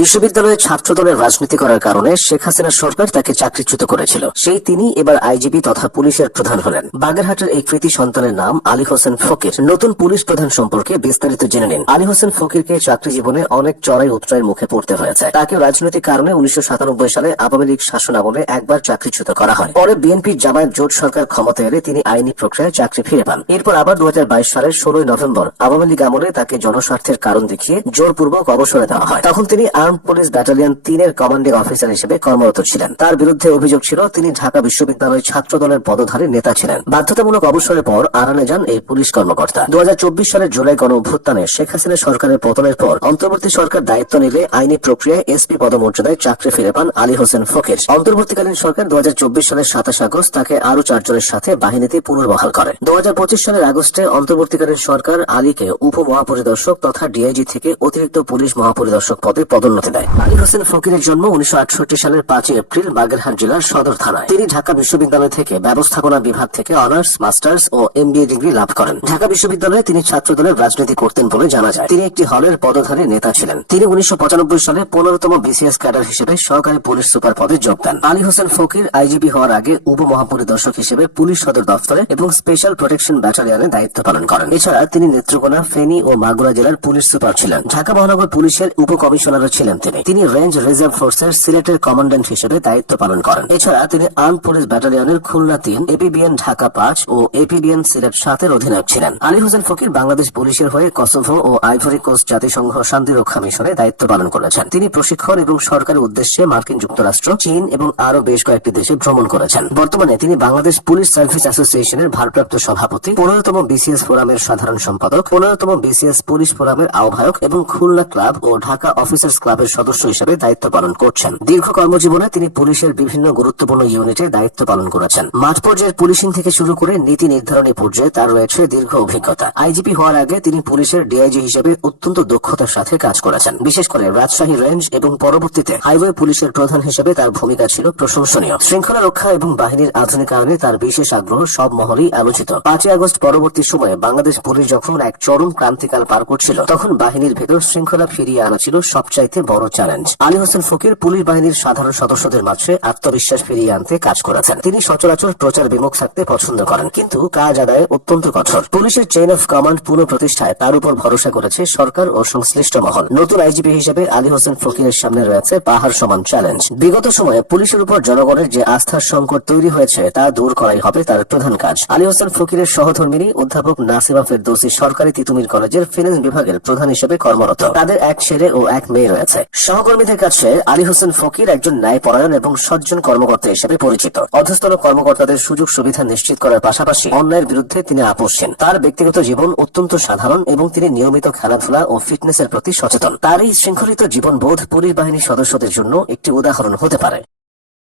বিশ্ববিদ্যালয়ে ছাত্রদলের রাজনীতি করার কারণে শেখ হাসিনা সরকার তাকে চাকরিচ্যুত করেছিল। তিনি এবার আইজিপি তথা পুলিশের প্রধান হলেন। বাগেরহাটের এই কৃতি সন্তানের নাম আলী হোসেন ফকির। নতুন পুলিশ প্রধান সম্পর্কে বিস্তারিত জেনে নিন। আলী হোসেন ফকিরকে চাকরি জীবনে অনেক চড়াই উতরাইয়ের মুখে পড়তে হয়েছে। তাকে রাজনৈতিক কারণে 1997 সালে আওয়ামী লীগ শাসন আমলে একবার চাকরিচ্যুত করা হয়। পরে বিএনপি জামায়াত জোট সরকার ক্ষমতায় এলে তিনি আইনি প্রক্রিয়ায় চাকরি ফিরে পান। এরপর আবার 2022 সালের 16 নভেম্বর আওয়ামী লীগ আমলে তাকে জনস্বার্থের কারণ দেখিয়ে জোরপূর্বক অবসরে দেওয়া হয়। তখন তিনি আর্ম পুলিশ ব্যাটালিয়ন 3-এর কমান্ডিং অফিসার হিসেবে কর্মরত ছিলেন। তার বিরুদ্ধে অভিযোগ ছিল তিনি ঢাকা বিশ্ববিদ্যালয় ছাত্রদলের পদধারী নেতা ছিলেন। বাধ্যতামূলক অবসরের পর আড়ালে যান এই পুলিশ কর্মকর্তা। 2024 সালের জুলাই গণ অভ্যুত্থানে শেখ হাসিনা সরকারের পতনের পর অন্তর্বর্তী সরকার দায়িত্ব নিলে আইনি প্রক্রিয়ায় এসপি পদমর্যাদায় চাকরি ফিরে পান আলী হোসেন ফকির। অন্তর্বর্তীকালীন সরকার 2024 সালের 27 আগস্ট তাকে আরো 4 জনের সাথে বাহিনীতে পুনর্বহাল করে। 2025 সালের আগস্টে অন্তর্বর্তীকালীন সরকার আলীকে উপ মহাপরিদর্শক তথা ডিআইজি থেকে অতিরিক্ত পুলিশ মহাপরিদর্শক পদে পদোন্নতি দেয়। আলী হোসেন ফকিরের জন্ম 1968 সালের 5 এপ্রিল বাগেরহাট জেলার সদর থানায়। তিনি ঢাকা বিশ্ববিদ্যালয় থেকে ব্যবস্থাপনা বিভাগ থেকে অনার্স, মাস্টার্স ও এমবিএ ডিগ্রি লাভ করেন। ঢাকা বিশ্ববিদ্যালয়ে তিনি ছাত্রদলের রাজনীতি করতেন বলে জানা যায়। তিনি একটি হলের পদধারী নেতা ছিলেন। তিনি 1995 সালে 15তম বিসিএস ক্যাডার হিসেবে সহকারী পুলিশ সুপার পদে যোগ দেন। আলী হোসেন ফকির আইজিপি হওয়ার আগে উপ মহাপরিদর্শক হিসেবে পুলিশ সদর দফতরে এবং স্পেশাল প্রোটেকশন ব্যাটালিয়নে দায়িত্ব পালন করেন। এছাড়া তিনি নেত্রকোনা, ফেনী ও মাগুরা জেলার পুলিশ সুপার ছিলেন। ঢাকা মহানগর পুলিশের উপ কমিশনারও ছিলেন তিনি রেঞ্জ রিজার্ভ ফোর্সের সিলেটের কমান্ড্যান্ট হিসেবে দায়িত্ব পালন করেন। এছাড়া তিনি আর্ম পুলিশ ব্যাটালিয়নের খুলনা 3, এপিবিএন ঢাকা 5 ও এপিবিএন সিলেট 7-এর অধিনায়ক ছিলেন। আলী হোসেন ফকির বাংলাদেশ পুলিশের হয়ে কসোভো ও আইভরি কোস্ট জাতিসংঘ শান্তিরক্ষা মিশনে দায়িত্ব পালন করেছেন। তিনি প্রশিক্ষণ এবং সরকারি উদ্দেশ্যে মার্কিন যুক্তরাষ্ট্র, চীন এবং আরো বেশ কয়েকটি দেশে ভ্রমণ করেছেন। বর্তমানে তিনি বাংলাদেশ পুলিশ সার্ভিস অ্যাসোসিয়েশনের ভারপ্রাপ্ত সভাপতি, 15তম বিসিএস ফোরামের সাধারণ সম্পাদক, 15তম বিসিএস পুলিশ ফোরামের আহ্বায়ক এবং খুলনা ক্লাব ও ঢাকা অফিসার্স ক্লাবের সদস্য হিসেবে দায়িত্ব পালন করছেন। দীর্ঘ কর্মজীবনে তিনি পুলিশের বিভিন্ন গুরুত্বপূর্ণ ইউনিটে দায়িত্ব পালন করেছেন। মাঠ পর্যায়ের পুলিশিং থেকে শুরু করে নীতি নির্ধারণী পর্যায়ে তার রয়েছে দীর্ঘ অভিজ্ঞতা। আইজিপি হওয়ার আগে তিনি পুলিশের ডিআইজি হিসেবে অত্যন্ত দক্ষতার সাথে কাজ করেছেন। বিশেষ করে রাজশাহী রেঞ্জ এবং পরবর্তীতে হাইওয়ে পুলিশের প্রধান হিসেবে তার ভূমিকা ছিল প্রশংসনীয়। শৃঙ্খলা রক্ষা এবং বাহিনীর আধুনিকায়নে তার বিশেষ আগ্রহ সব মহলেই আলোচিত। 5 আগস্ট পরবর্তী সময়ে বাংলাদেশ পুলিশ যখন এক চরম ক্রান্তিকাল পার করছিল, তখন বাহিনীর ভেতর শৃঙ্খলা ফিরিয়ে আনা ছিল সবচাইতে বড় চ্যালেঞ্জ। আলী হোসেন ফকির পুলিশ বাহিনীর সাধারণ সদস্যদের মাঝে আত্মবিশ্বাস ফিরিয়ে আনতে কাজ করেছেন। তিনি সচরাচর প্রচার বিমুখ থাকতে পছন্দ করেন, কিন্তু কাজ আদায়ে অত্যন্ত কঠোর। পুলিশের চেইন অফ কমান্ড পুনঃপ্রতিষ্ঠায় তার উপর ভরসা করেছে সরকার ও সংশ্লিষ্ট মহল। নতুন আইজিপি হিসেবে আলী হোসেন ফকিরের সামনে রয়েছে পাহাড় সমান চ্যালেঞ্জ। বিগত সময়ে পুলিশের উপর জনগণের যে আস্থার সংকট তৈরি হয়েছে তা দূর করাই হবে তার প্রধান কাজ। আলী হোসেন ফকিরের সহধর্মিনী অধ্যাপক নাসিমা ফেরদৌসী সরকারি তিতুমির কলেজের ফিনান্স বিভাগের প্রধান হিসেবে কর্মরত। তাদের এক ছেলে ও এক মেয়ে রয়েছে। সহকর্মীদের কাছে আলী হোসেন ফকির একজন ন্যায়পরায়ণ এবং সজ্জন কর্মকর্তা হিসেবে পরিচিত। অধস্তন কর্মকর্তাদের সুযোগ সুবিধা নিশ্চিত করার পাশাপাশি অন্যায়ের বিরুদ্ধে তিনি আপোষহীন। তার ব্যক্তিগত জীবন অত্যন্ত সাধারণ এবং তিনি নিয়মিত খেলাধুলা ও ফিটনেসের প্রতি সচেতন। তার এই শৃঙ্খলিত জীবনবোধ পুলিশ বাহিনীর সদস্যদের জন্য একটি উদাহরণ হতে পারে।